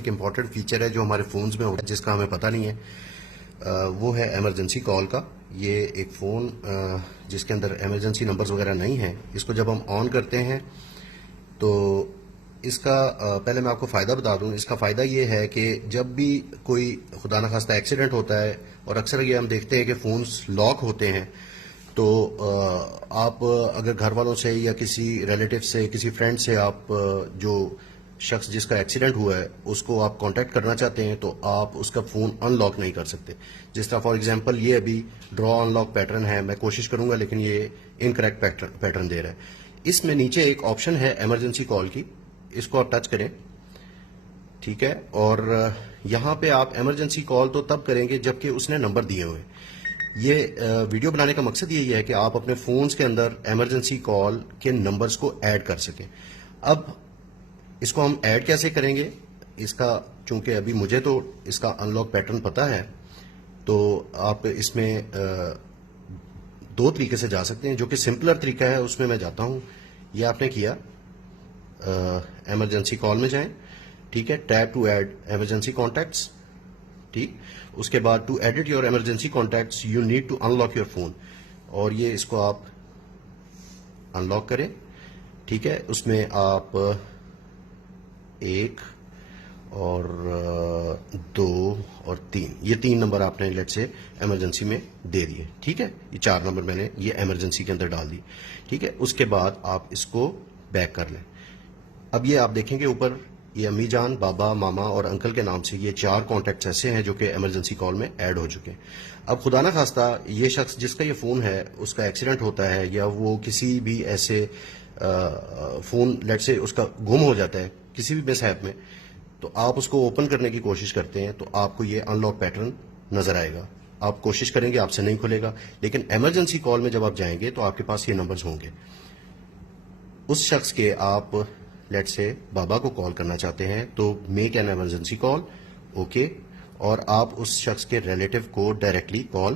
ایک important feature ہے جو ہمارے فونز میں ہوتا ہے جس کا ہمیں پتہ نہیں ہے، وہ ہے ایمرجنسی کال کا. یہ ایک فون جس کے اندر ایمرجنسی نمبرز وغیرہ نہیں ہیں، اس کو جب ہم آن کرتے ہیں تو اس کا پہلے میں آپ کو فائدہ بتا دوں. اس کا فائدہ یہ ہے کہ جب بھی کوئی خدا نخواستہ ایکسیڈنٹ ہوتا ہے، اور اکثر یہ ہم دیکھتے ہیں کہ فونز لاک ہوتے ہیں، تو آپ اگر گھر والوں سے یا کسی ریلیٹو سے، کسی فرینڈ سے، آپ جو شخص جس کا ایکسیڈنٹ ہوا ہے اس کو آپ کانٹیکٹ کرنا چاہتے ہیں تو آپ اس کا فون ان لاک نہیں کر سکتے. جس طرح فار ایگزامپل یہ ابھی ڈرا ان لاک پیٹرن ہے، میں کوشش کروں گا لیکن یہ انکریکٹ پیٹرن دے رہا ہے. اس میں نیچے ایک آپشن ہے ایمرجنسی کال کی، اس کو آپ ٹچ کریں، ٹھیک ہے. اور یہاں پہ آپ ایمرجنسی کال تو تب کریں گے جبکہ اس نے نمبر دیے ہوئے. یہ ویڈیو بنانے کا مقصد یہی ہے کہ آپ اپنے فونز کے اندر ایمرجنسی کال کے نمبرز کو ایڈ کر سکیں. اب اس کو ہم ایڈ کیسے کریں گے؟ اس کا چونکہ ابھی مجھے تو اس کا ان لاک پیٹرن پتا ہے، تو آپ اس میں دو طریقے سے جا سکتے ہیں. جو کہ سمپلر طریقہ ہے اس میں میں جاتا ہوں. یہ آپ نے کیا، ایمرجنسی کال میں جائیں، ٹھیک ہے. Tap to add emergency contacts, ٹھیک. اس کے بعد to edit your emergency contacts you need to unlock your phone, اور یہ اس کو آپ ان لاک کریں، ٹھیک ہے. اس میں آپ 1 اور 2 اور 3، یہ 3 نمبر آپ نے لیٹ سے ایمرجنسی میں دے دیے، ٹھیک ہے. یہ 4 نمبر میں نے یہ ایمرجنسی کے اندر ڈال دی، ٹھیک ہے. اس کے بعد آپ اس کو بیک کر لیں. اب یہ آپ دیکھیں گے اوپر یہ امی جان، بابا، ماما اور انکل کے نام سے یہ 4 کانٹیکٹس ایسے ہیں جو کہ ایمرجنسی کال میں ایڈ ہو چکے ہیں. اب خدا نہ خواستہ یہ شخص جس کا یہ فون ہے اس کا ایکسیڈنٹ ہوتا ہے، یا وہ کسی بھی ایسے فون لیٹ سے اس کا گم ہو جاتا ہے کسی بھی مس ہیپ میں، تو آپ اس کو اوپن کرنے کی کوشش کرتے ہیں تو آپ کو یہ ان لاک پیٹرن نظر آئے گا. آپ کوشش کریں گے، آپ سے نہیں کھلے گا. لیکن ایمرجنسی کال میں جب آپ جائیں گے تو آپ کے پاس یہ نمبرز ہوں گے. اس شخص کے آپ لیٹ سے بابا کو کال کرنا چاہتے ہیں تو make an emergency call, okay. اور آپ اس شخص کے ریلیٹو کو ڈائریکٹلی کال